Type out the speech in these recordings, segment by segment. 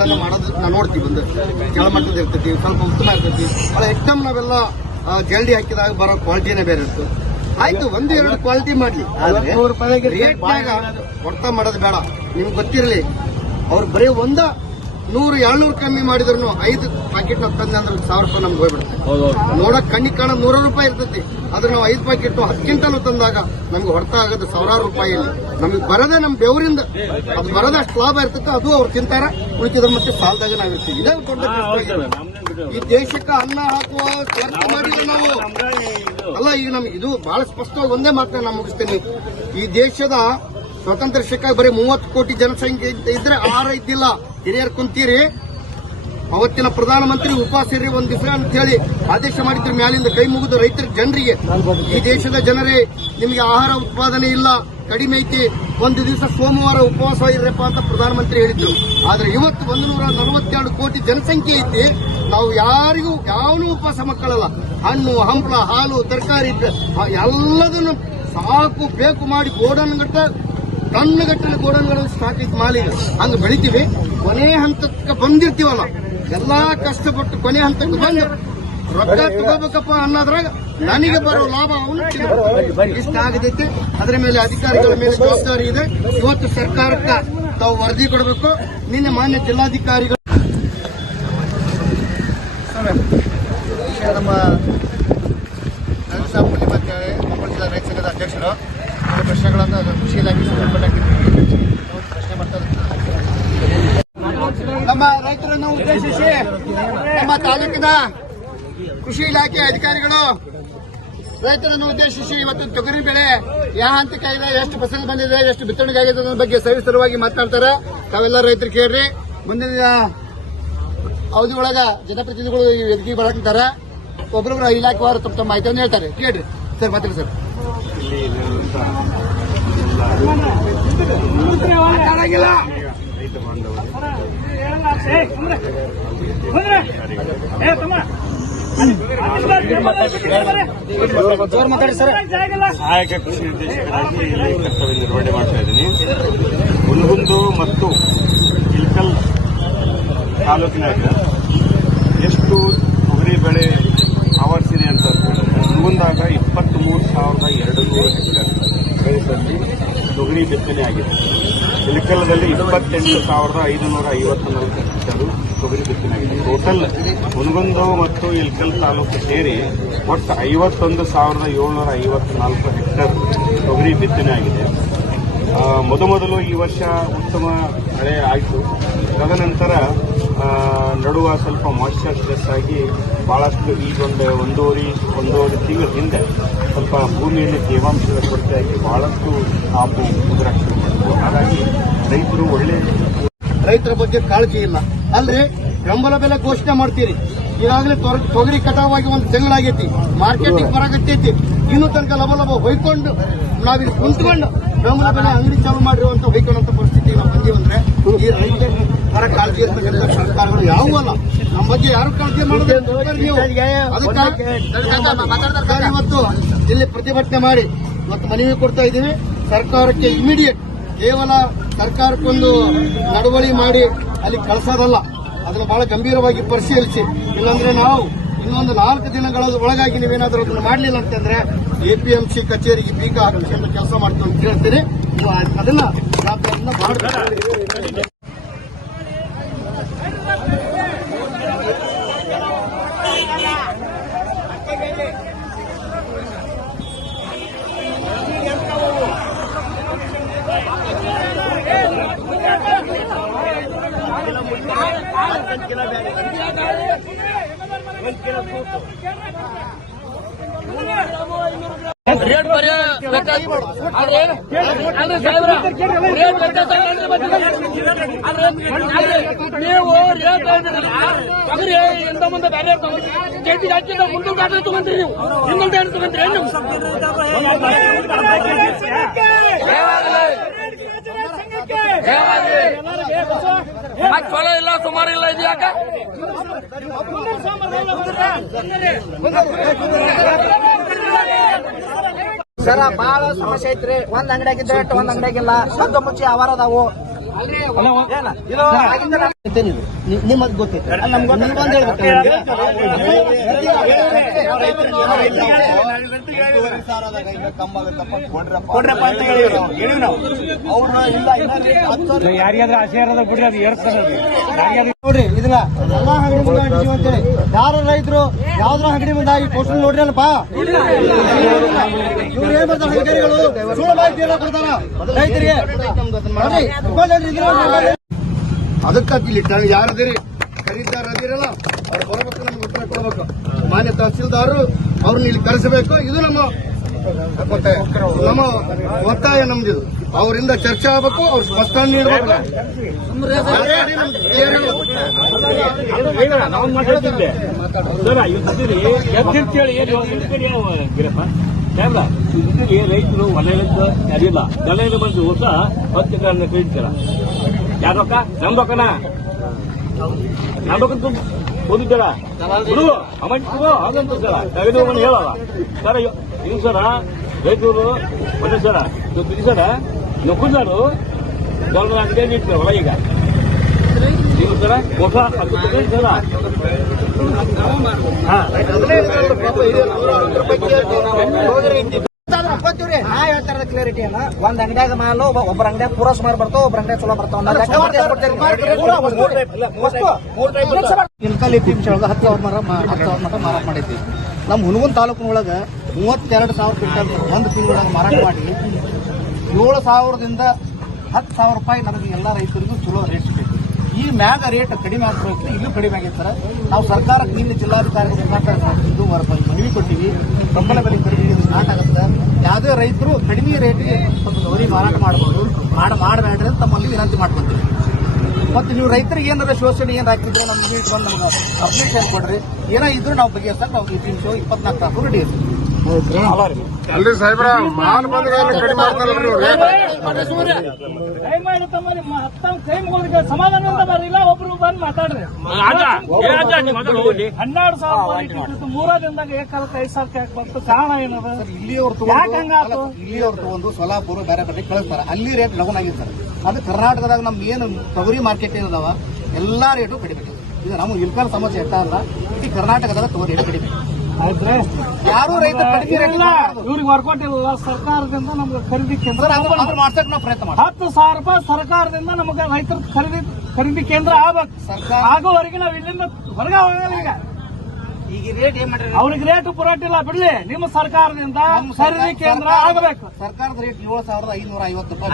ಮೂರು ಹಂತಗಳನ್ನ ಮಾಡೋದು ನಾವು ನೋಡ್ತೀವಿ ಒಂದು ಕೆಳಮಟ್ಟದ ಇರ್ತೈತಿ ಸ್ವಲ್ಪ ಉತ್ತಮ ಇರ್ತೈತಿ. ಅಲ್ಲ ಎಕ್ದಮ್ ನಾವೆಲ್ಲ ಜಲ್ದಿ ಹಾಕಿದಾಗ ಬರೋ ಕ್ವಾಲಿಟಿನೇ ಬೇರೆ ಇರ್ತದೆ ಆಯ್ತು ಒಂದು ಎರಡು ಕ್ವಾಲಿಟಿ ಮಾಡ್ಲಿ. ರೇಟ್ ಮಾಡೋದು ಬೇಡ. ನಿಮ್ಗೆ ಗೊತ್ತಿರಲಿ ಅವ್ರು ಬರೀ ಒಂದ ನೂರು ಏಳ್ನೂರು ಕಮ್ಮಿ ಮಾಡಿದ್ರು ಐದು ಪ್ಯಾಕೆಟ್ ನಾವು ಅಂದ್ರೆ ಸಾವಿರ ರೂಪಾಯಿ ನಮ್ಗೆ ಹೋಗ್ಬಿಡುತ್ತೆ. ನೋಡಕ್ ಕಣ್ಣಿಗೆ ಕಾಣ ನೂರ ರೂಪಾಯಿ ಇರ್ತೈತಿ. ಆದ್ರೆ ನಾವು ಐದು ಪ್ಯಾಕೆಟ್ ಹತ್ತು ಕ್ವಿಂಟಲ್ ತಂದಾಗ ನಮ್ಗೆ ಹೊರತ ಆಗೋದು ಸಾವಿರಾರು ರೂಪಾಯಿಯಲ್ಲಿ ನಮಗೆ ಬರದೇ ನಮ್ ಬೆವರಿಂದ ಅದು ಬರದ ಅಷ್ಟು ಲಾಭ ಇರ್ತೈತೆ ಅದು ಅವ್ರು ತಿಂತಾರ ಉಳಿತಿದ್ರ ಮತ್ತೆ ಸಾಲದಾಗ ನಾವಿರ್ತೀವಿ ಇದೇ ದೊಡ್ಡ. ಈ ದೇಶಕ್ಕೆ ಅನ್ನ ಹಾಕುವ ಮಾಡಿದ್ರೆ ನಾವು. ಅಲ್ಲ ಈಗ ನಮ್ಗೆ ಇದು ಬಹಳ ಸ್ಪಷ್ಟವಾಗಿ ಒಂದೇ ಮಾತನ್ನ ನಾನು ಮುಗಿಸ್ತೇನೆ. ಈ ದೇಶದ ಸ್ವತಂತ್ರ ಶಿಕ್ಕ ಬರೀ ಮೂವತ್ತು ಕೋಟಿ ಜನಸಂಖ್ಯೆ ಇದ್ರೆ ಆಹಾರ ಇದ್ದಿಲ್ಲ. ಹಿರಿಯರು ಕುಂತೀರಿ. ಅವತ್ತಿನ ಪ್ರಧಾನಮಂತ್ರಿ ಉಪಾಸಿರಿ ಒಂದ್ ದಿವಸ ಅಂತ ಹೇಳಿ ಆದೇಶ ಮಾಡಿದ್ರು, ಮ್ಯಾಲಿಂದ ಕೈ ಮುಗಿದು ರೈತರ ಜನರಿಗೆ. ಈ ದೇಶದ ಜನರೇ, ನಿಮಗೆ ಆಹಾರ ಉತ್ಪಾದನೆ ಇಲ್ಲ, ಕಡಿಮೆ ಐತಿ. ಒಂದು ದಿವಸ ಸೋಮವಾರ ಉಪವಾಸ ಇರಪ್ಪ ಅಂತ ಪ್ರಧಾನಮಂತ್ರಿ ಹೇಳಿದ್ರು. ಆದ್ರೆ ಇವತ್ತು ಒಂದು ನೂರ ನಲವತ್ತೆರಡು ಕೋಟಿ ಜನಸಂಖ್ಯೆ ಐತಿ. ನಾವು ಯಾರಿಗೂ, ಯಾವನು ಉಪವಾಸ ಮಕ್ಕಳಲ್ಲ. ಹಣ್ಣು ಹಂಪಲ ಹಾಲು, ತರಕಾರಿ ಎಲ್ಲದನ್ನು ಸಾಕು, ಬೇಕು ಮಾಡಿ ಗೋಡನ್ ಗಟ್ಟ ಟನ್ಗಟ್ಟಲೆ ಗೋಡನ್ಗಳಲ್ಲಿ ಸ್ಟಾಕ್ ಐತಿ ಮಾಲಿಗೆ ಹಂಗ ಬೆಳಿತೀವಿ. ಕೊನೆ ಹಂತಕ್ಕೆ ಬಂದಿರ್ತೀವಲ್ಲ, ಎಲ್ಲಾ ಕಷ್ಟಪಟ್ಟು ಕೊನೆ ಹಂತಕ್ಕೆ ಬಂದು ರೊಕ್ಕ ತಗೋಬೇಕಪ್ಪ ಅನ್ನೋದ್ರಾಗ ನನಗೆ ಬರೋ ಲಾಭ ಅವನು ಇಷ್ಟ ಆಗದೈತಿ. ಅದರ ಮೇಲೆ ಅಧಿಕಾರಿಗಳ ಮೇಲೆ ಜವಾಬ್ದಾರಿ ಇದೆ. ಇವತ್ತು ಸರ್ಕಾರಕ್ಕೆ ತಾವು ವರದಿ ಕೊಡಬೇಕು. ನಿನ್ನೆ ಮಾನ್ಯ ಜಿಲ್ಲಾಧಿಕಾರಿಗಳು ನಮ್ಮ ನರಸಾಪುರ ಮತ್ತೆ ಜಿಲ್ಲಾ ರೈತ ಸಂಘದ ಅಧ್ಯಕ್ಷರು. ಪ್ರಶ್ನೆಗಳನ್ನು ಕೃಷಿ ಇಲಾಖೆ ಪ್ರಶ್ನೆ ನಮ್ಮ ರೈತರನ್ನು ಉದ್ದೇಶಿಸಿ ನಮ್ಮ ತಾಲೂಕಿನ ಕೃಷಿ ಇಲಾಖೆ ಅಧಿಕಾರಿಗಳು ರೈತರನ್ನು ಉದ್ದೇಶಿಸಿ ಇವತ್ತು ತೊಗರಿ ಬೆಳೆ ಯಾವ ಹಂತಕ್ಕಾಗಿದೆ ಎಷ್ಟು ಫಸಲು ಬಂದಿದೆ, ಎಷ್ಟು ಬಿತ್ತನೆಗೆ ಆಗಿದೆ ಅನ್ನೋದ್ರ ಬಗ್ಗೆ ಸವಿಸ್ತರವಾಗಿ ಮಾತನಾಡ್ತಾರೆ ತಾವೆಲ್ಲ ರೈತರು ಕೇಳ್ರಿ. ಮುಂದಿನ ಅವಧಿ ಒಳಗ ಜನಪ್ರತಿನಿಧಿಗಳು ಈ ವೇದಿಕೆಗೆ ಬರಕಂತಾರ. ಒಬ್ಬರೊಬ್ಬರು ಇಲಾಖೆವಾರು ತಮ್ಮ ತಮ್ಮ ಮಾಹಿತಿಯನ್ನು ಹೇಳ್ತಾರೆ. ಕೇಳ್ರಿ. ಸರ್, ಮಾತಾಡಿ ಸರ್. ನಿರ್ದೇಶಕರಾಗಿ ಇಲ್ಲಿ ಕರ್ತವ್ಯ ನಿರ್ವಹಣೆ ಮಾಡ್ತಾ ಇದ್ದೀನಿ. ಹುಲ್ಗುಂದು ಮತ್ತು ಇಲ್ಕಲ್ ತಾಲೂಕಿನಾಗ ಎಷ್ಟು ತೊಗರಿ ಬೆಳೆ ಆವರಿಸಿದೆ ಅಂತ ಹೇಳಿದ್ರೆ ಹುನಗುಂದಾಗ ಇಪ್ಪತ್ತ್ಮೂರು ಸಾವಿರದ ಪ್ರದೇಶದಲ್ಲಿ ತೊಗರಿ ಬಿತ್ತನೆ ಆಗಿದೆ. ಇಳಕಲ್ಲದಲ್ಲಿ ಇಪ್ಪತ್ತೆಂಟು ಸಾವಿರದ ಐದುನೂರ ಐವತ್ತು ನಾಲ್ಕು ಹೆಕ್ಟೇರು ತೊಗರಿ ಬಿತ್ತನೆ ಆಗಿದೆ. ಟೋಟಲ್ ಹುನಗುಂದು ಮತ್ತು ಇಲ್ಕಲ್ ತಾಲೂಕು ಸೇರಿ ಒಟ್ಟು ಐವತ್ತೊಂದು ಸಾವಿರದ ಏಳ್ನೂರ ಐವತ್ನಾಲ್ಕು ಹೆಕ್ಟೇರ್ ತೊಗರಿ ಬಿತ್ತನೆ ಆಗಿದೆ. ಮೊದಮೊದಲು ಈ ವರ್ಷ ಉತ್ತಮ ಮಳೆ ಆಯಿತು. ತದನಂತರ ನಡುವ ಸ್ವಲ್ಪ ಮಾಯ್ಶ್ಚರ್ ಸ್ಟ್ರೆಸ್ ಆಗಿ ಬಹಳಷ್ಟು ಈಗೊಂದು ಒಂದೂವರೆ ಒಂದೂವರೆ ತಿಂಗಳ ಹಿಂದೆ ಸ್ವಲ್ಪ ಭೂಮಿಯಲ್ಲಿ ತೇವಾಂಶದ ಕೊರತೆಯಾಗಿ ಭಾಳಷ್ಟು ಆಪು ಉದುರಾಕ್ ಶುರು ಹಾಗಾಗಿ ರೈತರು ಒಳ್ಳೆ ರೈತರ ಬಗ್ಗೆ ಕಾಳಜಿ ಇಲ್ಲ. ಅಲ್ರಿ ಬೆಂಬಲ ಬೆಲೆ ಘೋಷಣೆ ಮಾಡ್ತೀರಿ. ಈಗಾಗಲೇ ತೊರ- ತೊಗರಿ ಕಟಾವಾಗಿ ಒಂದು ತಿಂಗಳಾಗೈತಿ ಮಾರ್ಕೆಟಿಗೆ ಬರಾಕತ್ತೈತಿ. ಇನ್ನೂ ತನಕ ಲಭ ಲಭ ಹೊಯ್ಕೊಂಡು ನಾವಿಲ್ಲಿ ಕುಂತ್ಕೊಂಡು ಬೆಂಬಲ ಬೆಲೆ ಅಂಗಡಿ ಚಾಲು ಮಾಡಿರುವಂತ ಹೊಯ್ಕೊಂಡಂತ ಪರಿಸ್ಥಿತಿ ನಾವು ಬಂದೀವಂದ್ರೆ ಈ ರೈತರ ಪರ ಕಾಳಜಿ ಇರ್ತಕ್ಕಂಥ ಸರ್ಕಾರಗಳು ಯಾವುವೂ ಅಲ್ಲ. ನಮ್ಮ ಬಗ್ಗೆ ಯಾರು ಕಾಳಜಿ ಮಾಡೋದು? ಅದಕ್ಕೆ ಇವತ್ತು ಇಲ್ಲಿ ಪ್ರತಿಭಟನೆ ಮಾಡಿ ಇವತ್ತು ಮನವಿ ಕೊಡ್ತಾ ಇದ್ದೀವಿ. ಸರ್ಕಾರಕ್ಕೆ ಇಮಿಡಿಯೇಟ್ ಕೇವಲ ಸರ್ಕಾರಕ್ಕೊಂದು ನಡವಳಿ ಮಾಡಿ ಅಲ್ಲಿ ಕಳಿಸೋದಲ್ಲ. ಅದನ್ನು ಬಹಳ ಗಂಭೀರವಾಗಿ ಪರಿಶೀಲಿಸಿ. ಇಲ್ಲಾಂದ್ರೆ ನಾವು ಇನ್ನೊಂದು ನಾಲ್ಕು ದಿನಗಳ ಒಳಗಾಗಿ ನೀವೇನಾದರೂ ಅದನ್ನು ಮಾಡಲಿಲ್ಲ ಅಂತಂದ್ರೆ ಎಪಿಎಂಸಿ ಕಚೇರಿಗೆ ಬೀಗ ಹಾಕಿಕೊಂಡು ಕೆಲಸ ಮಾಡ್ತೀವಿ ಅಂತ ಹೇಳ್ತೀನಿ. ಅದನ್ನ ಜವಾಬ್ದಾರಿಯಿಂದ ಮಾಡಬೇಕು ರೇಟ್ ಬರೀ ವ್ಯತ್ಯಾಸ ಆದ್ರೆ ಆದ್ರೆ ಸಾಹೇಬ್ರ ರೇಟ್ ವ್ಯತ್ಯಾಸ ಏನ್ರಿ ಮತ್ತೆ? ಆದ್ರೆ ಆದ್ರೆ ನೀವು ರೇಟ್ ತೊಗರಿ ಎಂತ ಮುಂದೆ ಬೇರೆ ಕೆಜಿ ಹಾಕಿದ ಮುಂದೆ ಹಾಕಿ ತಗೊಂತೀರಿ ನೀವು. ಇನ್ನೊಂದು ಏನು ತಗೊಂತೀರಿ ಚಲೋ ಇಲ್ಲ ಸುಮಾರು ಇಲ್ಲ ಇದು ಯಾಕ ಸರ ಬಾಳ ಸಮಸ್ಯೆ ಐತ್ರಿ. ಒಂದ್ ಅಂಗಡಿಯಾಗಿದ್ರೆ ಒಂದ್ ಅಂಗಡಿಯಾಗಿಲ್ಲ. ಸದ್ದ ಮುಚ್ಚಿ ಅವಾರ ಅದಾವು. ನಿಮ್ಮದ್ ಗೊತ್ತಿತ್ತು. ಯಾರಿಗಾದ್ರೂ ಆಸೆ ಇರೋದ್ರ ಬಿಡ್ರಿ ಅದು ಏರ್ಸ್ತಾನೆ ನೋಡ್ರಿ ಇದನ್ನ ಎಲ್ಲಾ ಅಂಗಡಿ ಮುಂದೆ ಅಂಟಿಸಿ ಅಂತೇಳಿ ಯಾರ ರೈತರು ಯಾವ್ದ್ರ ಅಂಗಡಿ ಮುಂದೆ ಈ ಪೋಸ್ಟ್ ನೋಡ್ರಿ ಅಲ್ಲಪ್ಪ ಇವ್ರು ಏನ್ ಬರ್ತಾರೆ ಅಧಿಕಾರಿಗಳು? ಸುಳ್ಳು ಮಾಹಿತಿ ಎಲ್ಲ ಕೊಡ್ತಾರ ರೈತರಿಗೆ. ಅದಕ್ಕಾಗಿ ಇಲ್ಲಿ ಯಾರದಿರಿ ಖರೀದಾರ ಅದಿರಲ್ಲ ಅವ್ರು ಬರಬೇಕು ನಮ್ಗೆ ಉತ್ತರ ಕೊಡಬೇಕು. ಮಾನ್ಯ ತಹಸೀಲ್ದಾರ್ ಅವ್ರನ್ನ ಇಲ್ಲಿ ಕರೆಸಬೇಕು. ಇದು ನಮ್ಮ ನಮ್ಮ ಒತ್ತಾಯ ನಮ್ದಿದು ಅವರಿಂದ ಚರ್ಚೆ ಆಗ್ಬೇಕು, ಅವ್ರು ಸ್ಪಷ್ಟನೆ ನೀಡಬೇಕು. already ಕ್ಯಾಮ್ರಾ ರೈತರು ಒಲೆಯಿಂದ ಅದಿಲ್ಲ ದಲೆಯಿಂದ ಬಂದು ಹೊಸ ಹತ್ತು ಕಾರಣ ಕಳಿಸ್ತಾರ ಯಾರೊಕ್ಕ ನಮ್ದೊಕ್ಕನ ನಮ್ದೊಕ್ಕಂತ ಓದಿದ್ದಾರ? ಬಿಡು, ಅಮೌಂಟ್ ತಗೋ ಹಾಗಂತ ಸರ. ಬಂದು ಹೇಳಲ್ಲ. ಸರ ಇದು ಸರ, ರೈತರು ಒಂದೇ ಸರ. ಸರ ನೊಕ್ಕದಾರು ಗೌರ್ಮೆಂಟ್ ಅಂಗಡಿಯಾಗಿ ಇರ್ತಾರೆ ಹೊಲ ಈಗ. ನೀವು ಸರ ಹೊಸ ಅದು ಸರ ಹಾ ಒಪ್ಕೊತೀವ್ರಿ. ನಾ ಹೇಳ್ತಾ ಇರೋದು ಕ್ಲಾರಿಟಿ ಅಲ್ಲ ಒಂದ್ ಅಂಗಡಿಯಾಗ ಮಾಲು ಒಬ್ಬ- ಒಬ್ಬರ ಅಂಗಡಿಯಾಗ ಪೂರ ಸುಮಾರು ಬರ್ತಾವ ಒಬ್ಬರ ಅಂಗಡಿಯಾಗ ಚಲೋ ಬರ್ತಾವ. ಇನ್ಕಲ್ ಎ ಪಿ ಎಂ ಒಳಗೆ ಹತ್ತು ಸಾವಿರ ಮರ ಹತ್ತು ಸಾವಿರ ಮಟ್ಟ ಮಾರಾಟ ಮಾಡಿದ್ವಿ ನಮ್ಮ ಹುನಗುನ್ ತಾಲೂಕಿನೊಳಗ ಮೂವತ್ತೆರಡು ಸಾವಿರ ಕ್ವಿಂಟಲ್ ಒಂದು ತಿಂಗಳೊಳಗೆ ಮಾರಾಟ ಮಾಡಿ ಏಳು ಸಾವಿರದಿಂದ ಹತ್ತು ಸಾವಿರ ರೂಪಾಯಿ ನಮಗೆ ಎಲ್ಲ ರೈತರಿಗೂ ಚಲೋ ರೇಟ್ ಈ ಮ್ಯಾಗ ರೇಟ್ ಕಡಿಮೆ ಆಗ್ಬೇಕು, ಇಲ್ಲೂ ಕಡಿಮೆ ಆಗೈತೆ ಸರ್ ನಾವು ಸರ್ಕಾರಕ್ಕೆ ನಿನ್ನೆ ಜಿಲ್ಲಾಧಿಕಾರಿ ಮುಖಾಂತರ ಇದು ಮನವಿ ಕೊಟ್ಟಿವಿ. ಬೆಂಬಲ ಬೆಲೆ ಖರೀದಿ ಸ್ಟಾರ್ಟ್ ಆಗುತ್ತೆ. ಯಾವುದೇ ರೈತರು ಕಡಿಮೆ ರೇಟಿಗೆ ಒಂದು ಗೌರಿ ಮಾರಾಟ ಮಾಡಬಹುದು ಮಾಡ ಮಾಡಬೇಡ್ರಿ ಅಂತ ತಮ್ಮಲ್ಲಿ ವಿನಂತಿ ಮಾಡ್ಕೊತೀವಿ. ಮತ್ತು ನೀವು ರೈತರಿಗೆ ಏನಾರ ಶೋಷಣೆ ಏನು ಹಾಕಿದ್ರೆ ನಮ್ಮ ಬಂದು ನಮ್ಗೆ ಅಪ್ಲಿಕೇಶನ್ ಕೊಡ್ರಿ. ಏನೋ ಇದ್ರು ನಾವು ಬಗೆಹರ್ಸಕ್ ನಾವು ಈ ತಿಂಗಳು ಇಪ್ಪತ್ನಾಲ್ಕು ತಾಸು ರೆಡಿ ಇರ್ತೀವಿ ಅಲ್ರಿ ಸಾಹೇಬ್ರ ಮಾಲ್ ಬಂದ್ರೆ ಕಡಿಮೆ ಮಾಡ್ತಾರಲ್ರಿ ಕೈ ಮಾಡಿ ತಮ್ಮಲ್ಲಿ ಹತ್ತ ಕೈ ಮುಗಿದ ಸಮಾಧಾನದಿಂದ ಬರಲಿಲ್ಲ ಒಬ್ರು ಬಂದು ಮಾತಾಡ್ರಿ ಹನ್ನೆರಡು ಸಾವಿರ ರೂಪಾಯಿ ಇಟ್ಟಿದ್ದು ಮೂರ ದಿನದಾಗ ಏಕಾಲಕ್ಕೆ ಐದು ಸಾವಿರ ಯಾಕೆ ಬಂತು ಕಾರಣ ಏನದ ಇಲ್ಲಿಯವ್ರು ಯಾಕ್ ತಗೊಂಡು ಸೊಲಾಪುರ ಬೇರೆ ಕಡೆ ಕಳಿಸ್ತಾರೆ ಅಲ್ಲಿ ರೇಟ್ ಲಗುನ್ ಆಗಿರ್ತಾರೆ ಅದು ಕರ್ನಾಟಕದಾಗ ನಮ್ಗೆ ಏನು ತೊಗರಿ ಮಾರ್ಕೆಟ್ ಏನದಾವ ಎಲ್ಲಾ ರೇಟು ಕಡಿಮೆ ಇದೆ. ನಮ್ಮ ಇಲ್ಕಲ್ ಸಮಸ್ಯೆ ಇರ್ತಾ ಅಲ್ಲ ಇಡೀ ಕರ್ನಾಟಕದಾಗ ತೊಗರಿ ರೇಟ್ ಕಡಿಮೆ ಯಾರು ರೈತ ಇವ್ರಿಗೆ ವರ್ಕೌಟ್ ಇಲ್ಲ ಸರ್ಕಾರದಿಂದ ನಮ್ಗೆ ಖರೀದಿ ಕೇಂದ್ರ ಮಾಡ್ಸಕ್ ನಾವು ಪ್ರಯತ್ನ ಹತ್ತು ಸಾವಿರ ರೂಪಾಯಿ ಸರ್ಕಾರದಿಂದ ನಮಗೆ ರೈತರ ಖರೀದಿ ಖರೀದಿ ಕೇಂದ್ರ ಆಗ್ಬೇಕು. ಆಗೋವರೆಗೆ ನಾವು ಇಲ್ಲಿಂದ ಹೊರಗೆ ಹೋಗಲ್ಲ ಈಗ. ಈಗ ರೇಟ್ ಏನ್ ಮಾಡ್ರಿ? ಅವ್ರಿಗೆ ರೇಟ್ ಪುರಾಟಿಲ್ಲ ಬಿಡ್ಲಿ. ನಿಮ್ಮ ಸರ್ಕಾರದಿಂದ ಖರೀದಿ ಕೇಂದ್ರ ಆಗಬೇಕು. ಸರ್ಕಾರದ ರೇಟ್ ಏಳು ಸಾವಿರದ ಐನೂರ ಐವತ್ತು ರೂಪಾಯಿ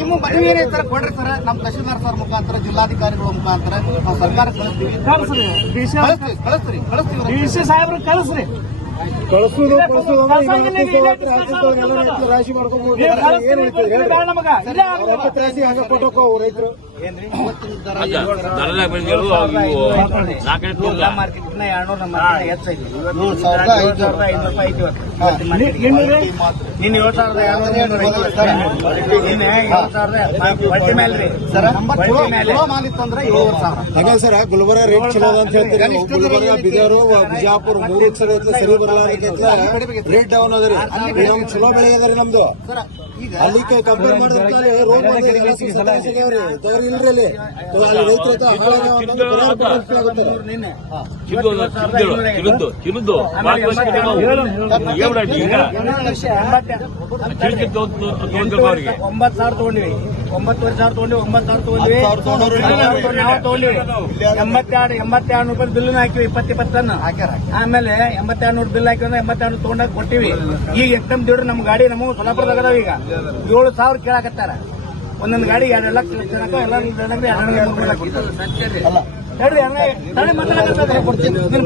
ನಿಮ್ಮ ಮನವಿ ಕೊಡ್ರಿ ಸರ್? ನಮ್ಮ ತಹಶೀಲ್ದಾರ್ ಸರ್ ಮುಖಾಂತರ ಜಿಲ್ಲಾಧಿಕಾರಿಗಳ ಮುಖಾಂತರ ನಾವು ಸರ್ಕಾರ ಕಳಿಸ್ತೀವಿ. ಕಳಿಸ್ರಿ. ಕಳಿಸ್ರಿ ಕಳಿಸ್ತೀವಿ ಡಿ ಸಿ ಸಾಹೇಬ್ರ ಕಳಿಸ್ರಿ. ಕಳಿಸೋದು. ರಾಶಿ ಆಗ್ಬೇಕು. ರಾಶಿ ಹಂಗ ಕೊಟ್ಟೋಕೋ ರೈತರು. ದರದಾಗ ಬೆಳೆದಿರು ನಾಲ್ಕೈದು ತಿಂಗಳ ಮಾರ್ಕೆಟ್ ಎರಡ್ನೂರ ನಮ್ಮ ಮಾರ್ಕೆಟ್ ಹೆಚ್ಚೈತಿ ಏಳು ಸಾವಿರದ ಐದು ಸಾವಿರದ ಐನೂರು ರೂಪಾಯಿ ಐತಿ ಇವತ್ತು. ನಿನ್ನೆ ರೀ? ನಿನ್ನೆ ಏಳು ಸಾವಿರದ ಎರಡ್ನೂರ ಮುನ್ನೂರು ಐತಿ. ನಿನ್ನೆ ಏಳು ಬಡ್ಡಿ ಮೇಲೆ ರೀ. ಸರ್ ನಂಬರ್ ಚಲೋ ಚಲೋ ಮಾಲ್ ಇತ್ತಂದ್ರೆ ಏಳುವರೆ ಸಾವಿರ. ಹಾಗ ಸರ್ ಗುಲ್ಬರ್ಗ ರೇಟ್ ಚಲೋ ಅದ ಅಂತ ಹೇಳ್ತೀರಿ ನೀವು. ಗುಲ್ಬರ್ಗ ಬಿದರ್ ಬಿಜಾಪುರ ಮೂರು ಸರಿ ಬರಲಾರ ರೇಟ್ ಡೌನ್ ಅದ್ರಿ ರೀ. ಈಗ ನಮ್ ಚಲೋ ಬೆಳೆ ಅದ ರೀ ನಮ್ದು. ಸರ್ ಈಗ ಅಲ್ಲಿ ಕಂಪೇರ್ ಮಾಡಿದ್ರೆ ರೋಡ್. ತೊಗರಿ ಇಲ್ರಿ ಅಲ್ಲಿ. ರೈತರು ಅಲ್ಲಿ ರೈತರ ಒಂಬತ್ತು ಸಾವಿರ ತಗೊಂಡಿವಿ. ಒಂಬತ್ತುವರೆ ಸಾವಿರ ತೊಗೊಂಡು ಒಂಬತ್ತು ಸಾವಿರ ತಗೊಂಡಿವಿ ನಾವು ತಗೊಂಡಿವಿ. ಎಂಬತ್ತೆರಡು ಎಂಬತ್ತೆರಡು ರೂಪಾಯಿ ಬಿಲ್ ಹಾಕಿವಿ ಇಪ್ಪತ್ತು ಇಪ್ಪತ್ತು ಟನ್. ಹಾಕ್ಯಾರ ಆಮೇಲೆ ಎಂಬತ್ತೆರಡು ನೂರು ಬಿಲ್ ಹಾಕಿದ್ರೆ ಎಂಬತ್ತೆರಡು ತಗೊಂಡಾಗ ಕೊಟ್ಟಿವಿ. ಈಗ ಎಕ್ದಮ್ ದುಡ್ಡು ನಮ್ಮ ಗಾಡಿ ನಮ್ಮ ಸೊಲಾಪುರದಾಗ ಅದಾವ ಈಗ. ಏಳು ಸಾವಿರ ಕೇಳಾಕತ್ತಾರ. ಒಂದೊಂದು ಗಾಡಿ ಎರಡು ಲಕ್ಷ ತನಕ ಎಲ್ಲ ಎರಡು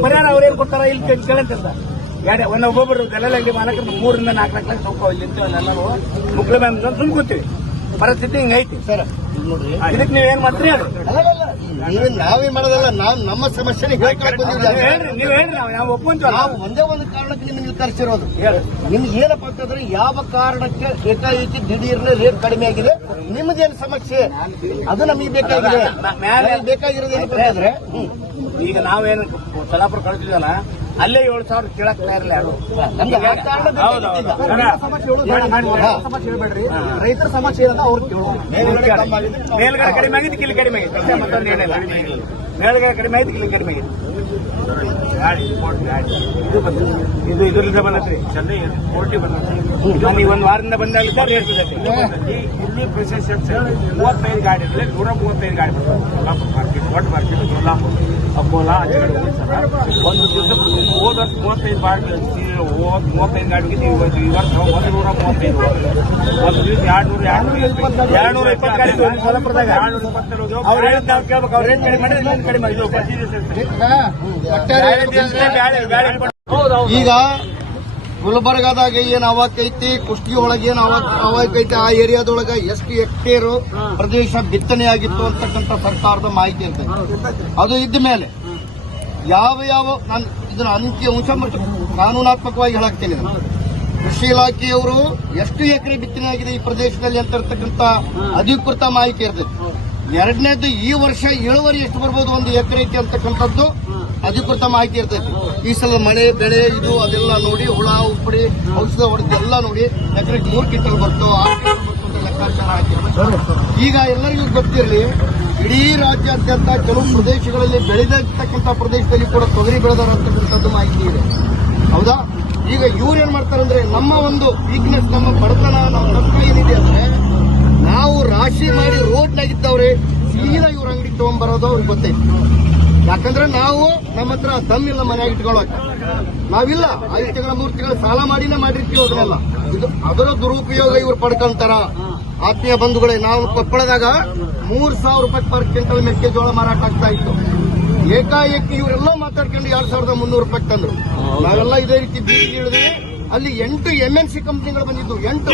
ಪರಿಹಾರ ಅವ್ರೇನ್ ಕೊಡ್ತಾರ ಇಲ್ಲಿ ಕೇಳಂತಿದ್ದ ಗಾಡಿ ಒಂದೊಬ್ಬೊಬ್ರು ಒಬ್ಬೊಬ್ರು ಗಲೆಲ್ಲ ಮಾಲಕರು ಮೂರಿಂದ ನಾಲ್ಕು ಲಕ್ಷ ಲಕ್ಷ ಹೋಗ್ತಾವ ಇಲ್ಲಿ ನಿಂತೀವಲ್ಲ ಎಲ್ಲರೂ. ಮುಕ್ಳು ಮ್ಯಾಮ್ ಸುಮ್ ಕೂತೀವಿ. ಪರಿಸ್ಥಿತಿ ಹಿಂಗೈತಿ ಸರ್ ನೋಡ್ರಿ. ಇದಕ್ಕೆ ನೀವೇನ್ ಮಾಡ್ತೀರಿ ಅದು ನೀವೇನ್ ನೀವೇ ನಾವೇ ಮಾಡೋದಲ್ಲ ನಾವ್ ನಮ್ಮ ಸಮಸ್ಯೆ ಹೇಳ್ರಿ ನೀವ್ ಹೇಳ್ರಿ ನಾವು ನಾವು ಒಂದೇ ಒಂದು ಕಾರಣಕ್ಕೆ ನಿಮ್ಗೆ ಕರೆಸಿರೋದು. ನಿಮ್ಗೆ ಏನಪ್ಪ ಅಂತಂದ್ರೆ ಯಾವ ಕಾರಣಕ್ಕೆ ಏಕಾಏಕಿ ದಿಢೀರ್ನ ರೇಟ್ ಕಡಿಮೆ ಆಗಿದೆ ನಿಮ್ದೇನ್ ಸಮಸ್ಯೆ? ಅದು ನಮಗೆ ಬೇಕಾಗಿದೆ. ಬೇಕಾಗಿರೋದು ಹ್ಮ್. ಈಗ ನಾವೇನು ಸಲಾಪುರ ಕಳಿಸಿದ್ವಲ್ಲ ಅಲ್ಲೇ ಏಳು ಸಾವಿರ ಕೇಳಕ್ ತಯಾರಿಲ್ಲ ಯಾರು. ರೈತರ ಸಮಸ್ಯೆ ಏನಂತ ಅವ್ರು ಕೇಳೋದು. ಮೇಲ್ಗಡೆ ಕಡಿಮೆ ಆಗಿದ್ದು ಇಲ್ಲಿ ಕಡಿಮೆ ಆಗಿದೆ. ಅಷ್ಟೇ ಮತ್ತೊಂದು ಏನಿಲ್ಲ. ಮೇಲ್ಗಡೆ ಕಡಿಮೆ ಆಗಿದ್ದು ಕಿಲ್ಲಿ ಕಡಿಮೆ ಗಾಡಿ. ಇದು ಬಂತು. ಇದು ಇದರಿಂದ ಬಂದತ್ರಿ ಚೆನ್ನೈ ಬಂದತ್ರಿ ನಾನು ಒಂದು ವಾರದಿಂದ ಬಂದಾಗ ರೇಟ್ ಬಿದ್ದೈತಿ ಇಲ್ಲಿ ಪ್ರೊಸೆಸ್ ಮೂವತ್ತೈದು ಗಾಡಿ ಇದ್ರೆ ನೂರ ಮೂವತ್ತೈದು ಗಾಡಿ ಬರ್ತದೆ. ಮಾರ್ಕೆಟ್ ದೊಡ್ಡ ಮಾರ್ಕೆಟ್ ಹೋಗಿ ಒಂದು ದಿವಸ ಹೋದ ವರ್ಷ ಮೂವತ್ತೈದು ಹೋದ್ ಈ ವರ್ಷ ಒಂದು ನೂರ ಮೂವತ್ತೈದು. ಒಂದು ದಿವಸ ಎರಡು ನೂರ ಎರಡು ನೂರ ಎರಡು ನೂರ ಇಪ್ಪತ್ತು ಗಾಡಿ ಹೋಗಿ ಸೊಲ್ಲಾಪುರದಾಗ ಎರಡು ನೂರ ಇಪ್ಪತ್ತೆರಡು ಅವ್ರು ಹೇಳಿದ್ ನಾವು ಕೇಳ್ಬೇಕು ಅವ್ರು ರೇಟ್ ಕಡಿಮೆ ಮಾಡಿದ್ರೆ ಇನ್ನೊಂದು ಕಡಿಮೆ ಇದು ಬಡ್ಡಿ ಒಟ್ಟಾರೆ ಈಗ ಗುಲ್ಬರ್ಗಾದಾಗ ಏನ್ ಅವಾಕ್ ಐತಿ ಕುಷ್ಟಗಿ ಒಳಗೆ ಏನ್ ಅವಾಕ್ ಅವಾಕ್ ಐತಿ ಆ ಏರಿಯಾದೊಳಗ ಎಷ್ಟು ಹೆಕ್ಟೇರು ಪ್ರದೇಶ ಬಿತ್ತನೆ ಆಗಿತ್ತು ಅಂತಕ್ಕಂಥ ಸರ್ಕಾರದ ಮಾಹಿತಿ ಅಂತ ಅದು ಇದ್ದ ಮೇಲೆ ಯಾವ ಯಾವ ನಾನು ಇದನ್ನ ಅಂತ್ಯ ಅಂಶ ಮತ್ತು ಕಾನೂನಾತ್ಮಕವಾಗಿ ಹೇಳಾಕ್ತೇನೆ. ಕೃಷಿ ಇಲಾಖೆಯವರು ಎಷ್ಟು ಎಕರೆ ಬಿತ್ತನೆ ಆಗಿದೆ ಈ ಪ್ರದೇಶದಲ್ಲಿ ಅಂತ ಇರ್ತಕ್ಕಂಥ ಅಧಿಕೃತ ಮಾಹಿತಿ ಇರ್ತದೆ. ಎರಡನೇದು ಈ ವರ್ಷ ಇಳುವರಿ ಎಷ್ಟು ಬರ್ಬೋದು ಒಂದು ಎಕರೆಗೆ ಅಂತಕ್ಕಂಥದ್ದು ಅಧಿಕೃತ ಮಾಹಿತಿ ಇರ್ತೈತಿ ಈ ಸಲ ಮಳೆ, ಬೆಳೆ, ಇದು ಅದೆಲ್ಲ ನೋಡಿ ಹುಳ, ಉಪ್ಪಡಿ, ಔಷಧ ಹೊಡೆದೆಲ್ಲ ನೋಡಿ ಎಕರೆಗೆ ಮೂರು ಕ್ವಿಂಟಲ್ ಬರ್ತು, ಆರು ಕಿಂಟಲ್ ಬರ್ತು ಲೆಕ್ಕಾಚಾರ ಹಾಕಿ ಈಗ ಎಲ್ಲರಿಗೂ ಗೊತ್ತಿರಲಿ ಇಡೀ ರಾಜ್ಯಾದ್ಯಂತ ಕೆಲವು ಪ್ರದೇಶಗಳಲ್ಲಿ ಬೆಳೆದಿರ್ತಕ್ಕಂಥ ಪ್ರದೇಶದಲ್ಲಿ ಕೂಡ ತೊಗರಿ ಬೆಳೆದಾರ ಅಂತಕ್ಕಂಥದ್ದು ಮಾಹಿತಿ ಇದೆ. ಹೌದಾ? ಈಗ ಇವ್ರು ಏನ್ ಮಾಡ್ತಾರಂದ್ರೆ ನಮ್ಮ ಒಂದು ವೀಕ್ನೆಸ್ ನಮ್ಮ ಬಡತನ ನಮ್ಮ ತಪ್ಪು ಏನಿದೆ ಅಂದ್ರೆ ನಾವು ರಾಶಿ ಮಾಡಿ ರೋಡ್ನಾಗಿದ್ದವ್ರೆ, ಸೀದಾ ಇವ್ರ ಅಂಗಡಿ ತಗೊಂಡ್ಬರೋದು ಅವ್ರಿಗೆ ಗೊತ್ತೈತಿ ಯಾಕಂದ್ರೆ ನಾವು ನಮ್ಮ ಹತ್ರ ದಮ್ಮಿಲ್ಲ ಮನೆಯಾಗ ಇಟ್ಕೊಳ್ಳೋಕೆ ನಾವಿಲ್ಲ. ಐದು ತಿಂಗಳ, ಮೂರು ತಿಂಗಳ ಸಾಲ ಮಾಡಿನೇ ಮಾಡಿರ್ತೀವಿ ಅದನ್ನೆಲ್ಲ ಇದು ಅದರ ದುರುಪಯೋಗ ಇವ್ರು ಪಡ್ಕೊಂತಾರ. ಆತ್ಮೀಯ ಬಂಧುಗಳೇ, ನಾವು ಕೊಪ್ಪಳದಾಗ ಮೂರ್ ಸಾವಿರ ರೂಪಾಯಿ ಪರ್ ಕ್ವಿಂಟಲ್ ಮೆಕ್ಕೆಜೋಳ ಮಾರಾಟ ಆಗ್ತಾ ಇತ್ತು. ಏಕಾಏಕಿ ಇವರೆಲ್ಲ ಮಾತಾಡ್ಕೊಂಡು ಎರಡ್ ಸಾವಿರದ ಮುನ್ನೂರು ರೂಪಾಯಿ ತಂದ್ರು. ನಾವೆಲ್ಲ ಇದೇ ರೀತಿ ಬೀದಿ ಹೇಳಿದ್ರೆ ಅಲ್ಲಿ ಎಂಟು ಎಂಎನ್ಸಿ ಕಂಪನಿಗಳು ಬಂದಿದ್ದು. ಎಂಟು.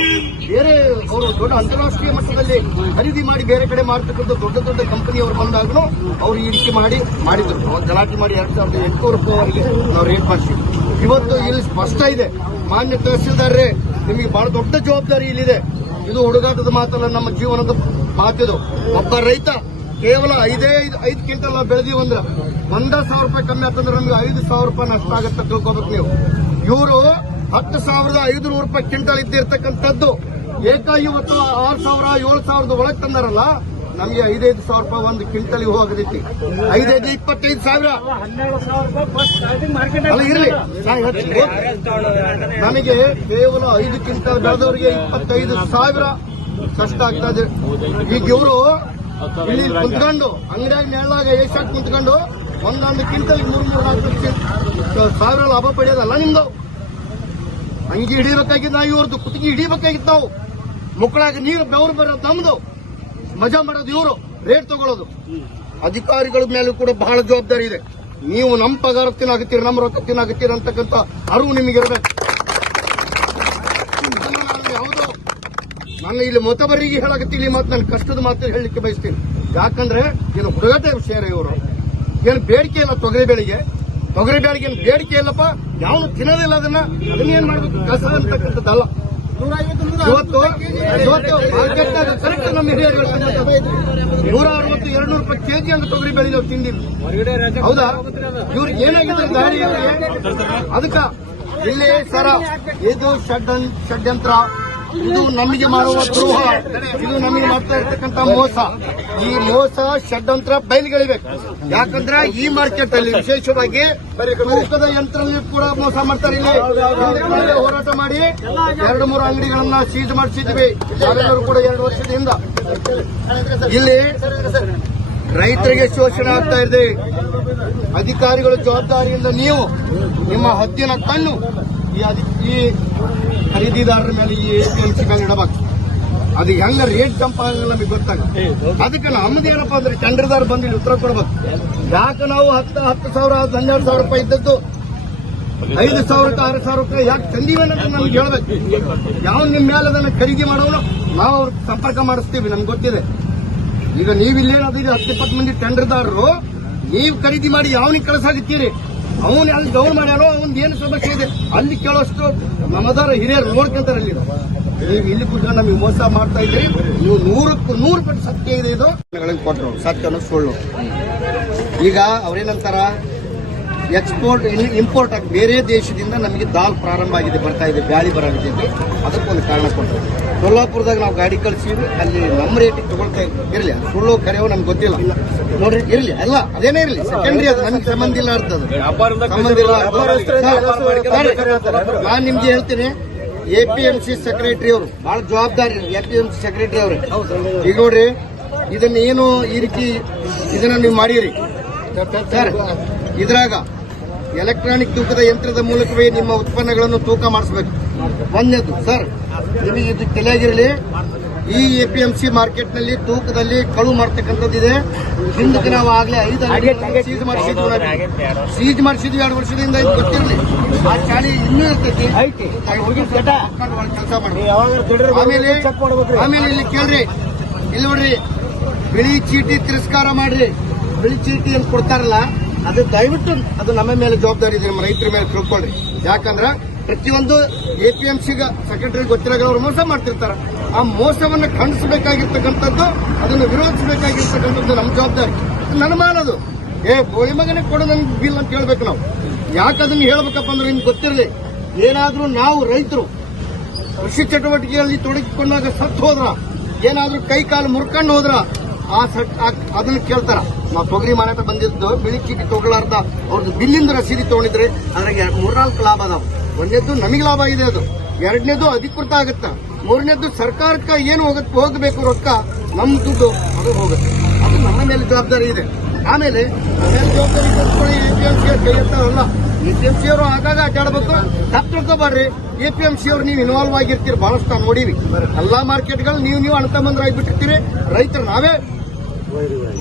ಬೇರೆ ಅವರು ದೊಡ್ಡ ಅಂತಾರಾಷ್ಟ್ರೀಯ ಮಟ್ಟದಲ್ಲಿ ಖರೀದಿ ಮಾಡಿ ಬೇರೆ ಕಡೆ ಮಾಡ್ತಕ್ಕಂಥ ದೊಡ್ಡ ದೊಡ್ಡ ಕಂಪನಿಯವರು ಬಂದಾಗಲೂ ಅವರು ಈ ರೀತಿ ಮಾಡಿ ಮಾಡಿದ್ರು. ಗಲಾಟೆ ಮಾಡಿ ಎರಡ್ ಸಾವಿರದ ಎಂಟುನೂರು ರೂಪಾಯಿವರೆಗೆ ನಾವು ರೇಟ್ ಮಾಡಿಸಿದ್ವಿ. ಇವತ್ತು ಇಲ್ಲಿ ಸ್ಪಷ್ಟ ಇದೆ. ಮಾನ್ಯ ತಹಸೀಲ್ದಾರ್ರೆ, ನಿಮಗೆ ಬಹಳ ದೊಡ್ಡ ಜವಾಬ್ದಾರಿ ಇಲ್ಲಿದೆ. ಇದು ಹುಡುಗಾಟದ ಮಾತಲ್ಲ, ನಮ್ಮ ಜೀವನದ ಮಾತಿದು ಒಬ್ಬ ರೈತ ಕೇವಲ ಐದೇ ಐದು ಐದು ಕ್ವಿಂಟಲ್ ಅಂದ್ರೆ ಒಂದ ಸಾವಿರ ರೂಪಾಯಿ ಕಮ್ಮಿ ಆತಂದ್ರೆ ನಮ್ಗೆ ಐದು ಸಾವಿರ ರೂಪಾಯಿ ನಷ್ಟ ಆಗತ್ತೆ ತಿಳ್ಕೊಬೇಕು ನೀವು. ಇವರು ಹತ್ತು ಸಾವಿರದ ಐದು ರೂಪಾಯಿ ಕ್ವಿಂಟಲ್ ಇದ್ದಿರ್ತಕ್ಕಂಥದ್ದು ಏಕ ಇವತ್ತು ಆರು ಸಾವಿರ, ಏಳು ಸಾವಿರದ ಒಳಗೆ ತಂದಾರಲ್ಲ ನಮಗೆ ಐದೈದು ಸಾವಿರ ರೂಪಾಯಿ ಒಂದು ಕ್ವಿಂಟಲ್ಗೆ ಹೋಗದೈತಿ ಐದೈದು, ಇಪ್ಪತ್ತೈದು ಸಾವಿರ. ಇರಲಿ. ನಮಗೆ ಕೇವಲ ಐದು ಕ್ವಿಂಟಲ್ ಬೆಳೆದವರಿಗೆ ಇಪ್ಪತ್ತೈದು ಸಾವಿರ ಕಷ್ಟ ಆಗ್ತಾ ಇದೆ. ಈಗ ಇವರು ಇಲ್ಲಿ ಕುಂತ್ಕೊಂಡು, ಅಂಗಡಿಯಾಗ ನೆರಳಾಗ ಏಷ್ಯಾಗ ಕುಂತ್ಕೊಂಡು ಒಂದೊಂದು ಕ್ವಿಂಟಲ್ ಮೂರು ಮೂರು ನಾಲ್ಕು ಸಾವಿರ ಲಾಭ ಪಡೆಯೋದಲ್ಲ ನಿಮ್ದು? ಅಂಗಿ ಹಿಡಿಬೇಕಾಗಿದ್ದು ನಾವು ಇವ್ರದ್ದು, ಕುತ್ತಿಗೆ ಹಿಡಿಬೇಕಾಗಿತ್ತು ನಾವು. ಮಕ್ಕಳಾಗ ನೀರು ಬೆವರು ಬರೋದು ನಮ್ದು. ಮಜಾ ಮಾಡೋದು ಇವರು ರೇಟ್ ತಗೊಳ್ಳೋದು ಅಧಿಕಾರಿಗಳ ಮೇಲೂ ಕೂಡ ಬಹಳ ಜವಾಬ್ದಾರಿ ಇದೆ. ನೀವು ನಮ್ಮ ಪಗಾರ ತಿನ್ನಾಗುತ್ತೀರ ನಮ್ಮ ರೊಕ್ಕ ತಿನ್ನಾಗುತ್ತೀರ ಅಂತಕ್ಕಂಥ ಅರಿವು ನಿಮಗೆ ಇರಬೇಕು ಹೌದು. ನಾನು ಇಲ್ಲಿ ಮೊತ್ತಬರಿಗೆ ಹೇಳಕತ್ತೀನಿ ಮಾತು ನನ್ನ ಕಷ್ಟದ ಮಾತು ಹೇಳಲಿಕ್ಕೆ ಬಯಸ್ತೀನಿ. ಯಾಕಂದ್ರೆ ಏನು ಹುಡುಗಾಟ ವಿಷಯ ಇವರು. ಏನು ಬೇಡಿಕೆ ಇಲ್ಲ ತೊಗರಿ ಬೆಳೆಗೆ. ತೊಗರಿ ಬೆಳಿಗ್ಗೆ ಏನು ಬೇಡಿಕೆ ಇಲ್ಲಪ್ಪ. ಯಾವನು ತಿನ್ನೋದಿಲ್ಲ ಅದನ್ನ, ಅದನ್ನೇನ್ ಮಾಡಬೇಕು? ಕಸ ಅಂತಕ್ಕಂಥದ್ದಲ್ಲ. ಇವತ್ತು ಇವತ್ತು ನೂರ ಅರವತ್ತು ಎರಡು ನೂರು ರೂಪಾಯಿ ಕೆಜಿ ಅಂತ ತೊಗರಿ ಬೆಳೆ ನಾವು ತಿಂದಿಲ್ಲ ಹೌದಾ? ಇವ್ರಿಗೆ ಏನಾಗಿದೆ ದಾರಿ ಅದಕ್ಕ, ಇಲ್ಲಿ ಸರ, ಇದು ಷಡ್ ಷಡ್ಯಂತ್ರ ಇದು ನಮಗೆ ಮಾಡುವ ದ್ರೋಹ. ಇದು ನಮಗೆ ಮಾಡ್ತಾ ಇರ್ತಕ್ಕಂಥ ಮೋಸ. ಈ ಮೋಸ ಷಡ್ಯಂತ್ರ ಬಯಲುಗಳಿಬೇಕು ಯಾಕಂದ್ರೆ ಈ ಮಾರ್ಕೆಟ್ ಅಲ್ಲಿ ವಿಶೇಷವಾಗಿ ತೂಕದ ಯಂತ್ರದಲ್ಲಿ ಕೂಡ ಮೋಸ ಮಾಡ್ತಾರೆ ಇಲ್ಲಿ. ಹೋರಾಟ ಮಾಡಿ ಎರಡು ಮೂರು ಅಂಗಡಿಗಳನ್ನ ಸೀಜ್ ಮಾಡಿಸಿದ್ವಿ. ಯಾರೆಲ್ಲರೂ ಕೂಡ ಎರಡು ವರ್ಷದಿಂದ. ಇಲ್ಲಿ ರೈತರಿಗೆ ಶೋಷಣೆ ಆಗ್ತಾ ಇದೆ. ಅಧಿಕಾರಿಗಳ ಜವಾಬ್ದಾರಿಯಿಂದ ನೀವು ನಿಮ್ಮ ಹದ್ದಿನ ಕಣ್ಣು ಈ ಖರೀದಿದಾರರ ಮೇಲೆ ಈ ಎಪಿಎಂಸಿ ಮೇಲೆ ಇಡಬೇಕು ಅದು ಹೆಂಗ ರೇಟ್ ಜಂಪ್ ಆಗಲ್ಲ ನಮಗೆ ಗೊತ್ತಾಗುತ್ತೆ ಅದಕ್ಕೆ ನಮ್ದೇನಪ್ಪ ಅಂದ್ರೆ ಚಂದ್ರದಾರ್ ಬಂದು ಇಲ್ಲಿ ಉತ್ತರ ಕೊಡ್ಬೇಕು. ಯಾಕೆ ನಾವು ಹತ್ತು ಹತ್ತು ಸಾವಿರ ಹನ್ನೆರಡು ಸಾವಿರ ರೂಪಾಯಿ ಇದ್ದದ್ದು? ಐದು ಸಾವಿರಕ್ಕೆ ಆರು ಸಾವಿರಕ್ಕೆ ಯಾಕೆ ತಂದೀವಿ ಅನ್ನೋದು ನಮ್ಗೆ ಹೇಳ್ಬೇಕು. ಯಾವ ನಿಮ್ಮ ಮೇಲೆ ಅದನ್ನ ಖರೀದಿ ಮಾಡೋನು? ನಾವು ಅವ್ರಿಗೆ ಸಂಪರ್ಕ ಮಾಡಿಸ್ತೀವಿ ನಮ್ಗೆ ಗೊತ್ತಿದೆ. ಈಗ ನೀವು ಇಲ್ಲೇನಾದ್ರೂ ಹತ್ತು ಇಪ್ಪತ್ತು ಮಂದಿ ಟೆಂಡರ್ದಾರರು ನೀವು ಖರೀದಿ ಮಾಡಿ ಯಾವನಿಗೆ ಕಳಿಸಾಗುತ್ತೀರಿ ಅವನು ಅಲ್ಲಿ ಡೌನ್ ಮಾಡ್ಯಾರೋ ಅವನ್ ಏನು ಸಮಸ್ಯೆ ಇದೆ, ಅಲ್ಲಿ ಕೇಳೋಷ್ಟು ನಮ್ಮದಾರ ಹಿರಿಯರು ನೋಡ್ಕೊಂತಾರೆ ಅಲ್ಲಿ. ನೀವು ಇಲ್ಲಿ ಕೂತ್ಕೊಂಡು ನಮಗೆ ಮೋಸ ಮಾಡ್ತಾ ಇದ್ರಿ ನೀವು ನೂರಕ್ಕೂ ನೂರು ಪಟ್ಟು ಸತ್ಯ ಇದೆ ಇದು. ಕೊಟ್ಟರು, ಸತ್ಯ ಅನ್ನೋ ಸುಳ್ಳು. ಈಗ ಅವ್ರೇನಂತಾರ ಎಕ್ಸ್ಪೋರ್ಟ್ ಇಂಪೋರ್ಟ್ ಆಗಿ ಬೇರೆ ದೇಶದಿಂದ ನಮಗೆ ದಾಲ್ ಪ್ರಾರಂಭ ಆಗಿದೆ, ಬರ್ತಾ ಇದೆ, ಬ್ಯಾಳಿ ಬರಾಗಿದೆ ಅದಕ್ಕೊಂದು ಕಾರಣ ಕೊಟ್ಟರು. ಕೊಲ್ಲಾಪುರದಾಗ ನಾವು ಗಾಡಿ ಕಳ್ಸಿವಿ ಅಲ್ಲಿ ನಮ್ಮ ರೇಟಿಗೆ ತಗೊಳ್ತಾ ಇರಲಿ ಸುಳ್ಳು ಕರೆಯೋ ನಮ್ಗೆ ಗೊತ್ತಿಲ್ಲ. ನೋಡ್ರಿ ಇರಲಿ ಅಲ್ಲ ಅದೇನೇ ಇರಲಿ ಸೆಕೆಂಡ್ರಿ ಅದು ನಮ್ಗೆ ಸಂಬಂಧ ಇಲ್ಲ ಅರ್ಥದ ಸಂಬಂಧ ಇಲ್ಲ. ನಾನು ನಿಮ್ಗೆ ಹೇಳ್ತೀನಿ A P M C secretary ಅವರು ಬಹಳ ಜವಾಬ್ದಾರಿ A P M C secretary ಅವರು. ಈಗ ನೋಡ್ರಿ ಇದನ್ನ ಏನು ಈ ರೀತಿ ಇದನ್ನ ನೀವು ಮಾಡಿರಿ? ಸರ್ ಇದ್ರಾಗ ಎಲೆಕ್ಟ್ರಾನಿಕ್ ತೂಕದ ಯಂತ್ರದ ಮೂಲಕವೇ ನಿಮ್ಮ ಉತ್ಪನ್ನಗಳನ್ನು ತೂಕ ಮಾಡಿಸ್ಬೇಕು. ಒಂದನೇದು ಸರ್ ನಿಮಗೆ ಇದು ತಲೆಯಾಗಿರಲಿ ಈ ಎ ಪಿ ಎಂ ಸಿ ಮಾರ್ಕೆಟ್ನಲ್ಲಿ ತೂಕದಲ್ಲಿ ಕಳು ಮಾಡ್ತಕ್ಕಂಥದ್ದಿದೆ ಹಿಂದಕ್ಕೆ ನಾವು ಆಗಲೇ ಐದು ಸೀಜ್ ಮಾಡಿಸಿದ್ವಿ. ಸೀಜ್ ಮಾಡಿಸಿದ್ವಿ ಎರಡು ವರ್ಷದಿಂದ ಇದು ಗೊತ್ತಿರಲಿ. ಆ ಚಾಳಿ ಇನ್ನೂ ಇರ್ತೈತಿ. ಕೆಲಸ ಮಾಡಿ ಆಮೇಲೆ ಆಮೇಲೆ ಇಲ್ಲಿ ಕೇಳ್ರಿ. ಇಲ್ಲಿ ನೋಡ್ರಿ ಬಿಳಿ ಚೀಟಿ ತಿರಸ್ಕಾರ ಮಾಡ್ರಿ. ಬಿಳಿ ಚೀಟಿ ಅಂತ ಕೊಡ್ತಾರಲ್ಲ ಅದು ದಯವಿಟ್ಟು ಅದು ನಮ್ಮ ಮೇಲೆ ಜವಾಬ್ದಾರಿ ಇದೆ ನಮ್ಮ ರೈತರ ಮೇಲೆ ತಿಳ್ಕೊಳ್ರಿ. ಯಾಕಂದ್ರ ಪ್ರತಿಯೊಂದು ಎ ಪಿ ಎಂ ಸಿಗ ಸೆಕ್ರೆಟರಿ ಗೊತ್ತಿರೋರು ಮೋಸ ಮಾಡ್ತಿರ್ತಾರೆ. ಆ ಮೋಸವನ್ನು ಖಂಡಿಸಬೇಕಾಗಿರ್ತಕ್ಕಂಥದ್ದು, ಅದನ್ನು ವಿರೋಧಿಸಬೇಕಾಗಿರ್ತಕ್ಕಂಥದ್ದು ನಮ್ಮ ಜವಾಬ್ದಾರಿ. ನನ್ನ ಮಾನದು ಏ, ಬೋಳಿ ಮಗನೇ ಕೊಡು ನನ್ಗೆ ಬಿಲ್ ಅಂತ ಹೇಳ್ಬೇಕು ನಾವು. ಯಾಕೆ ಅದನ್ನು ಹೇಳ್ಬೇಕಪ್ಪ ಅಂದ್ರೆ ನಿಮ್ಗೆ ಗೊತ್ತಿರಲಿ. ಏನಾದರೂ ನಾವು ರೈತರು, ಕೃಷಿ ಚಟುವಟಿಕೆಯಲ್ಲಿ ತೊಡಗಿಕೊಂಡಾಗ ಸತ್ತು ಹೋದ್ರ, ಏನಾದರೂ ಕೈ ಕಾಲು ಮುರ್ಕೊಂಡು ಹೋದ್ರ, ಆ ಸಟ್ ಅದನ್ನ ಕೇಳ್ತಾರ. ನಾವು ತೊಗರಿ ಮಾರಾಟ ಬಂದಿದ್ದು ಬಿಳಿ ಚೀಟಿ ತೊಗೊಳಾರ್ದ ಅವ್ರದ್ದು ಬಿಲ್ಲಿಂದ ರಸೀದಿ ತೊಗೊಂಡಿದ್ರೆ ಅದ್ರಾಗ ಮೂರ್ನಾಲ್ಕು ಲಾಭ ಅದಾವ. ಒಂದನೇದ್ದು ನಮಗೆ ಲಾಭ ಇದೆ ಅದು. ಎರಡನೇದು ಅಧಿಕೃತ ಆಗುತ್ತ? ಮೂರನೇದ್ದು ಸರ್ಕಾರಕ್ಕೆ ಏನು ಹೋಗ ಹೋಗಬೇಕು ರೊಕ್ಕ ನಮ್ಮ ದುಡ್ಡು ಅದು ಹೋಗುತ್ತೆ. ಅದು ನಮ್ಮ ಮೇಲೆ ಜವಾಬ್ದಾರಿ ಇದೆ. ಆಮೇಲೆ ಮೇಲೆ ಜವಾಬ್ದಾರಿ ಎಂ ಸಿ ಕೈ ಎತ್ತಾರಲ್ಲ ಸಿ ಅವರು ಆಗಾಗ ಆಟಾಡಬೇಕು ತಪ್ಪಿಕೋಬಾರ್ರಿ ಎ ಪಿ ಎಂ ಸಿ ಅವ್ರು ನೀವು ಇನ್ವಾಲ್ವ್ ಆಗಿರ್ತೀರಿ, ಬಹಳಷ್ಟು ನಾವು ನೋಡಿವಿ. ಎಲ್ಲಾ ಮಾರ್ಕೆಟ್ಗಳು ನೀವು ನೀವು ಅಣ್ತಮ್ಮಂದ್ರಾಗ್ಬಿಟ್ಟಿರ್ತೀರಿ ರೈತರು ನಾವೇ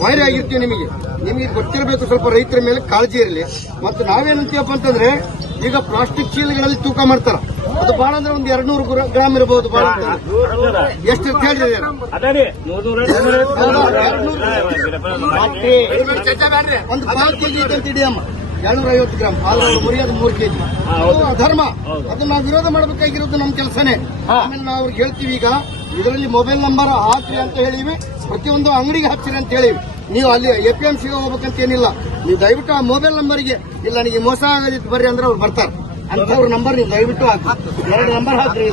ವೈರಿ ಆಗಿರ್ತೀವಿ ನಿಮಗೆ. ನಿಮಗೆ ಗೊತ್ತಿರಬೇಕು ಸ್ವಲ್ಪ ರೈತರ ಮೇಲೆ ಕಾಳಜಿ ಇರಲಿ. ಮತ್ತು ನಾವೇನಂತೀವಪ್ಪ ಅಂತಂದ್ರೆ ಈಗ ಪ್ಲಾಸ್ಟಿಕ್ ಚೀಲಗಳಲ್ಲಿ ತೂಕ ಮಾಡ್ತಾರ. ಅದು ಬಹಳ ಅಂದ್ರೆ ಒಂದ್ ಎರಡ್ ನೂರು ಗ್ರಾಮ್ ಇರಬಹುದು ಬಹಳ. ಎಷ್ಟು ಒಂದು ಪಾಲ್ ಕೆಜಿ ಇದೆ ಅಂತ ಇಡಿ ಅಮ್ಮ. ಎರಡ್ನೂರ ಐವತ್ತು ಗ್ರಾಮ್. ಹಾಲು ಅವ್ರು ಮುರಿಯೋದು ಮೂರು ಕೆಜಿ. ಧರ್ಮ. ಅದನ್ನ ನಾವು ವಿರೋಧ ಮಾಡಬೇಕಾಗಿರೋದು ನಮ್ಮ ಕೆಲಸನೇ. ಆಮೇಲೆ ನಾವು ಅವ್ರಿಗೆ ಹೇಳ್ತೀವಿ ಈಗ ಇದರಲ್ಲಿ ಮೊಬೈಲ್ ನಂಬರ್ ಹಾಕ್ರಿ ಅಂತ ಹೇಳಿವಿ ಪ್ರತಿಯೊಂದು ಅಂಗಡಿಗೆ ಹಾಕ್ತೀರಿ ಅಂತ ಹೇಳಿವಿ. ನೀವು ಅಲ್ಲಿ ಎ ಪಿ ಎಂ ಸಿಗೆ ಹೋಗ್ಬೇಕಂತ ಏನಿಲ್ಲ. ನೀವು ದಯವಿಟ್ಟು ಆ ಮೊಬೈಲ್ ನಂಬರ್ಗೆ ಇಲ್ಲ ನನಗೆ ಮೋಸ ಆಗೋದಿತ್ತು ಬರ್ರಿ ಅಂದ್ರೆ ಅವ್ರು ಬರ್ತಾರೆ. ಅಂತವ್ರ ನಂಬರ್ ನೀವು ದಯವಿಟ್ಟು ಹಾಕಿ. ಎರಡು ನಂಬರ್ ಹಾಕ್ರಿ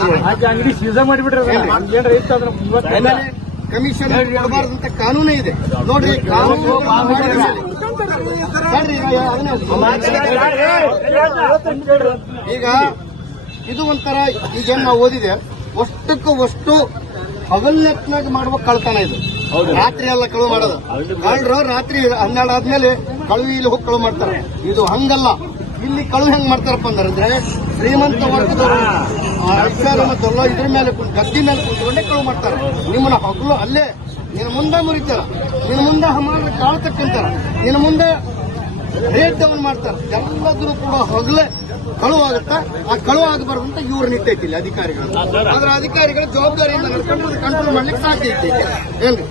ಕಮಿಷನ್ ಕೊಡಬಾರ್ದು ಅಂತ ಕಾನೂನೇ ಇದೆ. ನೋಡ್ರಿ ಕಾನೂನು ಈಗ ಇದು ಒಂಥರ ಈಗ ನಾವು ಓದಿದೆ ಅಷ್ಟಕ್ಕೂ ಅಷ್ಟು ಹಗಲ್ನೆತ್ನಾಗ ಮಾಡುವ ಕಳ್ತನ ಇದು. ರಾತ್ರಿ ಎಲ್ಲ ಕಳುವು ಮಾಡೋದು. ಕಳ್ಳರು ರಾತ್ರಿ ಹನ್ನೆರಡು ಆದ್ಮೇಲೆ ಕಳುವಿ ಇಲ್ಲಿ ಹೋಗಿ ಕಳುವು ಮಾಡ್ತಾರೆ. ಇದು ಹಂಗಲ್ಲ. ಇಲ್ಲಿ ಕಳುವು ಹೆಂಗ್ ಮಾಡ್ತಾರಪ್ಪ ಅಂದ್ರೆ ಶ್ರೀಮಂತ ವರ್ಗದವರು ಮತ್ತೆಲ್ಲ ಇದ್ರ ಮೇಲೆ ಕುಂತ್- ಗದ್ದಿ ಮೇಲೆ ಕುಂತ್ಕೊಂಡೆ ಕಳುವು ಮಾಡ್ತಾರೆ. ನಿಮ್ಮನ್ನ ಹಗಲು ಅಲ್ಲೇ ನಿನ್ನ ಮುಂದೆ ಮುರಿತಾರ. ನಿನ್ನ ಮುಂದೆ ಹಮಾರ ಕಾಳ್ತಕ್ಕಂತಾರ ನಿನ್ನ ಮುಂದೆ ರೇಟ್ ಡೌನ್ ಮಾಡ್ತಾರೆ. ಎಲ್ಲದೂ ಕೂಡ ಹಗಲೇ ಕಳುವಾಗುತ್ತಾ? ಆ ಕಳುವಾಗಬಾರ್ದು ಅಂತ ಇವ್ರು ನಿಟ್ಟೈತಿ ಇಲ್ಲಿ ಅಧಿಕಾರಿಗಳು ಆದ್ರೆ ಅಧಿಕಾರಿಗಳು ಜವಾಬ್ದಾರಿಯಿಂದ ನಡ್ಕೊಂಡು ಕಂಟ್ರೋಲ್ ಮಾಡ್ಲಿಕ್ಕೆ ಸಾಧ್ಯ ಐತಿ ಏನ್ರಿ?